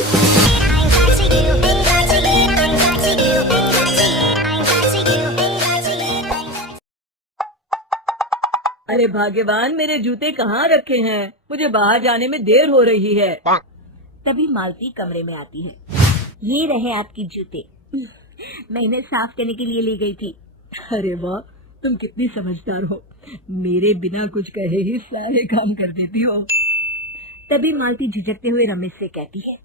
अरे भाग्यवान, मेरे जूते कहाँ रखे हैं? मुझे बाहर जाने में देर हो रही है। तभी मालती कमरे में आती है। ये रहे आपकी जूते, मैं इन्हें साफ करने के लिए ले गई थी। अरे वाह, तुम कितनी समझदार हो, मेरे बिना कुछ कहे ही सारे काम कर देती हो। तभी मालती झिझकते हुए रमेश से कहती है,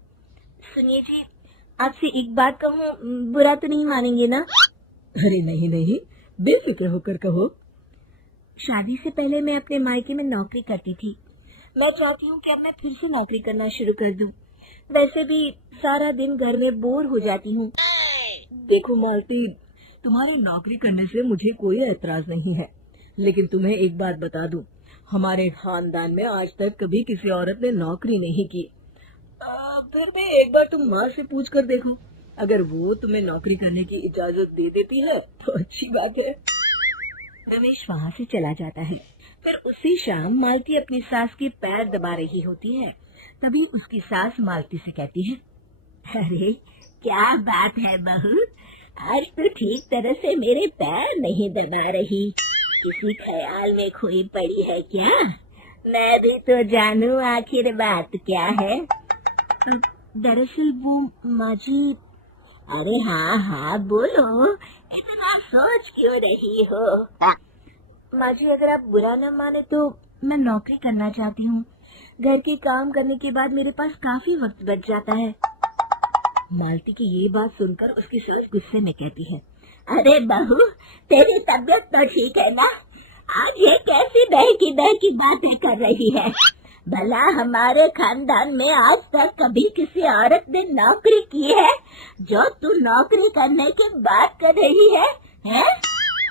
सुनिए जी, आपसे एक बात कहूँ, बुरा तो नहीं मानेंगे ना? अरे नहीं नहीं, बेफिक्र होकर कहो। शादी से पहले मैं अपने मायके में नौकरी करती थी। मैं चाहती हूँ कि अब मैं फिर से नौकरी करना शुरू कर दूँ। वैसे भी सारा दिन घर में बोर हो जाती हूँ। देखो मालती, तुम्हारे नौकरी करने से मुझे कोई ऐतराज नहीं है, लेकिन तुम्हें एक बात बता दूं, हमारे खानदान में आज तक कभी किसी औरत ने नौकरी नहीं की। फिर भी एक बार तुम माँ से पूछ कर देखो, अगर वो तुम्हें नौकरी करने की इजाजत दे देती है तो अच्छी बात है। रमेश वहाँ से चला जाता है। फिर उसी शाम मालती अपनी सास के पैर दबा रही होती है। तभी उसकी सास मालती से कहती है, अरे क्या बात है बहू, आज तो ठीक तरह से मेरे पैर नहीं दबा रही, किसी ख्याल में खोई पड़ी है क्या? मैं भी तो जानूं आखिर बात क्या है। दरअसल वो माँ जी। अरे हाँ हाँ बोलो, इतना सोच क्यों रही हो? माँ जी, अगर आप बुरा न माने तो मैं नौकरी करना चाहती हूँ। घर के काम करने के बाद मेरे पास काफी वक्त बच जाता है। मालती की ये बात सुनकर उसकी सास गुस्से में कहती है, अरे बहू, तेरी तबीयत तो ठीक है ना? आज ये कैसी बहकी बातें कर रही है? भला हमारे खानदान में आज तक कभी किसी औरत ने नौकरी की है जो तू नौकरी करने की बात कर रही है, हैं?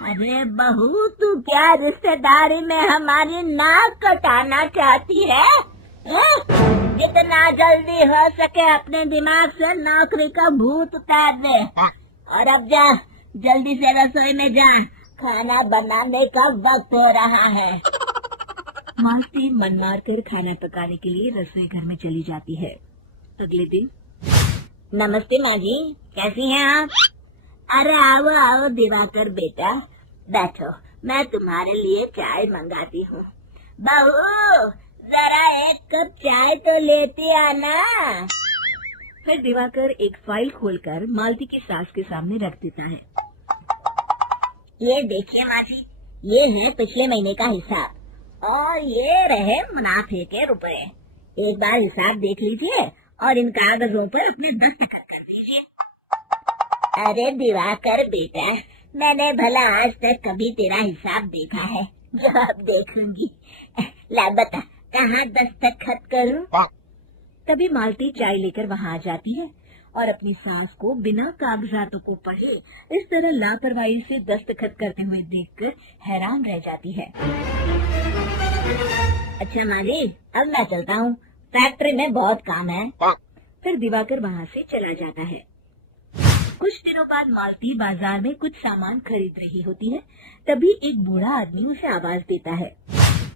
अरे बहू, तू क्या रिश्तेदारी में हमारी नाक कटाना चाहती है? जितना जल्दी हो सके अपने दिमाग से नौकरी का भूत उतार दे, और अब जा, जल्दी से रसोई में जा, खाना बनाने का वक्त हो रहा है। मालती मन मार कर खाना पकाने के लिए रसोई घर में चली जाती है। अगले दिन, नमस्ते माँ जी, कैसी हैं आप? अरे आओ आओ दिवाकर बेटा, बैठो, मैं तुम्हारे लिए चाय मंगाती हूँ। बहू, जरा एक कप चाय तो लेती आना। फिर दिवाकर एक फाइल खोलकर मालती की सास के सामने रख देता है। ये देखिए माँ जी, ये है पिछले महीने का हिसाब, और ये रहे मुनाफे के रुपए। एक बार हिसाब देख लीजिए और इन कागजों पर अपने दस्तखत कर दीजिए। अरे दिवाकर बेटा, मैंने भला आज तक कभी तेरा हिसाब देखा है जो अब देखूंगी? ला बता, कहाँ दस्तखत करूं? तभी मालती चाय लेकर वहाँ आ जाती है और अपनी सास को बिना कागजातों को पढ़े इस तरह लापरवाही से दस्तखत करते हुए देखकर हैरान रह जाती है। अच्छा माँ जी, अब मैं चलता हूँ, फैक्ट्री में बहुत काम है। फिर दिवाकर वहाँ से चला जाता है। कुछ दिनों बाद मालती बाजार में कुछ सामान खरीद रही होती है। तभी एक बूढ़ा आदमी उसे आवाज देता है,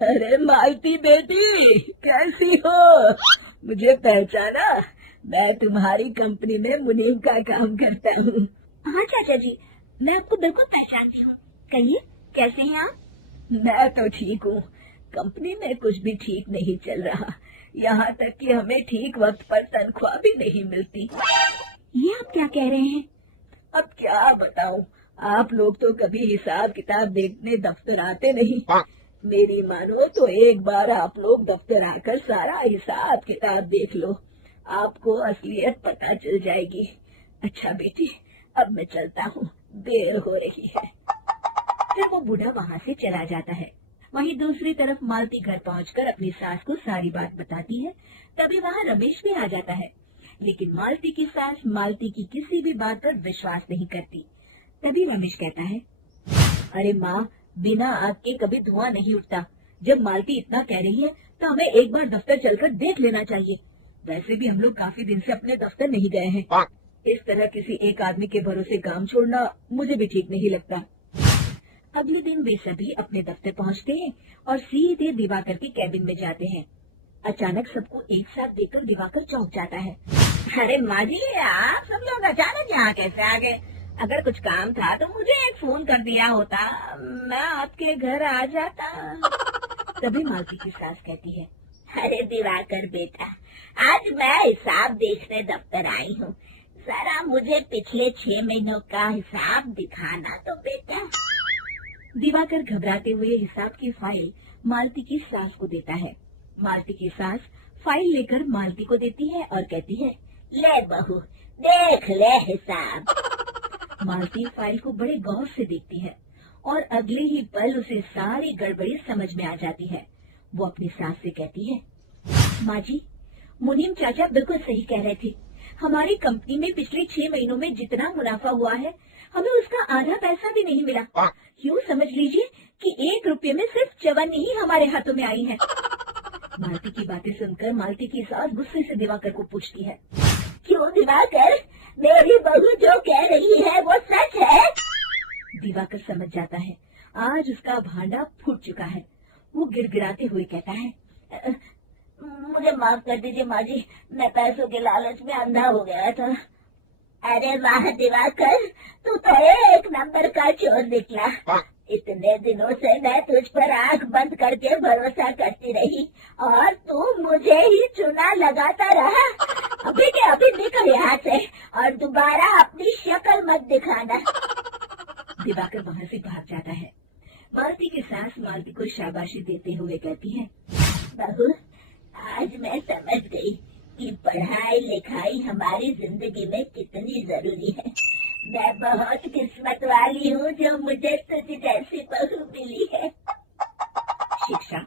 अरे मालती बेटी, कैसी हो? मुझे पहचाना? मैं तुम्हारी कंपनी में मुनीम का काम करता हूँ। हाँ चाचा जी, मैं आपको बिल्कुल पहचानती हूँ। कहिए, कैसे हैं आप? मैं तो ठीक हूँ, कंपनी में कुछ भी ठीक नहीं चल रहा, यहाँ तक कि हमें ठीक वक्त पर तनख्वाह भी नहीं मिलती। ये आप क्या कह रहे हैं? अब क्या बताऊँ, आप लोग तो कभी हिसाब किताब देखने दफ्तर आते नहीं। मेरी मानो तो एक बार आप लोग दफ्तर आकर सारा हिसाब किताब देख लो, आपको असलियत पता चल जाएगी। अच्छा बेटी, अब मैं चलता हूँ, देर हो रही है। फिर वो बूढ़ा वहाँ से चला जाता है। वहीं दूसरी तरफ मालती घर पहुंचकर अपनी सास को सारी बात बताती है। तभी वहाँ रमेश भी आ जाता है, लेकिन मालती की सास मालती की किसी भी बात पर विश्वास नहीं करती। तभी रमेश कहता है, अरे माँ, बिना आग के कभी धुआं नहीं उठता। जब मालती इतना कह रही है तो हमें एक बार दफ्तर चलकर देख लेना चाहिए। वैसे भी हम लोग काफी दिन से अपने दफ्तर नहीं गए हैं। इस तरह किसी एक आदमी के भरोसे काम छोड़ना मुझे भी ठीक नहीं लगता। अगले दिन वे सभी अपने दफ्तर पहुंचते हैं और सीधे दिवाकर के कैबिन में जाते हैं। अचानक सबको एक साथ देखकर दिवाकर चौंक जाता है। अरे माँ जी, आप सब लोग अचानक यहाँ कैसे आ गए? अगर कुछ काम था तो मुझे एक फोन कर दिया होता, मैं आपके घर आ जाता। तभी मालती की सास कहती है, अरे दिवाकर बेटा, आज मैं हिसाब देखने दफ्तर आई हूँ, जरा मुझे पिछले 6 महीनों का हिसाब दिखाना तो बेटा। दिवाकर घबराते हुए हिसाब की फाइल मालती की सास को देता है। मालती की सास फाइल लेकर मालती को देती है और कहती है, ले बहू, देख ले हिसाब। मालती फाइल को बड़े गौर से देखती है और अगले ही पल उसे सारी गड़बड़ी समझ में आ जाती है। वो अपनी सास से कहती है, माँ जी, मुनीम चाचा बिल्कुल सही कह रहे थे। हमारी कंपनी में पिछले 6 महीनों में जितना मुनाफा हुआ है, हमें उसका आधा पैसा भी नहीं मिला। यूँ समझ लीजिए कि 1 रुपये में सिर्फ चवन्नी ही हमारे हाथों में आई है। मालती की बातें सुनकर मालती की सास गुस्से से दिवाकर को पूछती है, क्यों दिवाकर, मेरी बहू जो कह रही है वो सच है? दिवाकर समझ जाता है आज उसका भांडा फूट चुका है। वो गिड़गिड़ाते हुए कहता है, मुझे माफ कर दीजिए माँ जी, मैं पैसों के लालच में अंधा हो गया था। अरे वाह दिवाकर, तू तो 1 नंबर का चोर निकला। इतने दिनों से मैं तुझ पर आंख बंद करके भरोसा करती रही और तू मुझे ही चुना लगाता रहा। अभी के अभी निकल यहाँ से और दोबारा अपनी शक्ल मत दिखाना। दिवाकर वहाँ से भाग जाता है। मालती की सास मालती को शाबाशी देते हुए कहती है, बहू, आज मैं समझ गई कि पढ़ाई लिखाई हमारी जिंदगी में कितनी जरूरी है। मैं बहुत किस्मत वाली हूँ जो मुझे तुझ जैसी बहू मिली है। शिक्षा,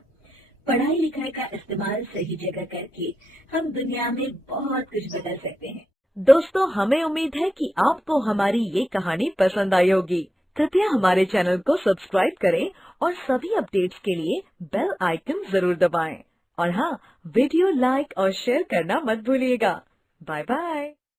पढ़ाई लिखाई का इस्तेमाल सही जगह करके हम दुनिया में बहुत कुछ बदल सकते हैं। दोस्तों, हमें उम्मीद है कि आपको हमारी ये कहानी पसंद आई होगी। कृपया हमारे चैनल को सब्सक्राइब करें और सभी अपडेट्स के लिए बेल आइकन जरूर दबाएं। और हाँ, वीडियो लाइक और शेयर करना मत भूलिएगा। Bye bye.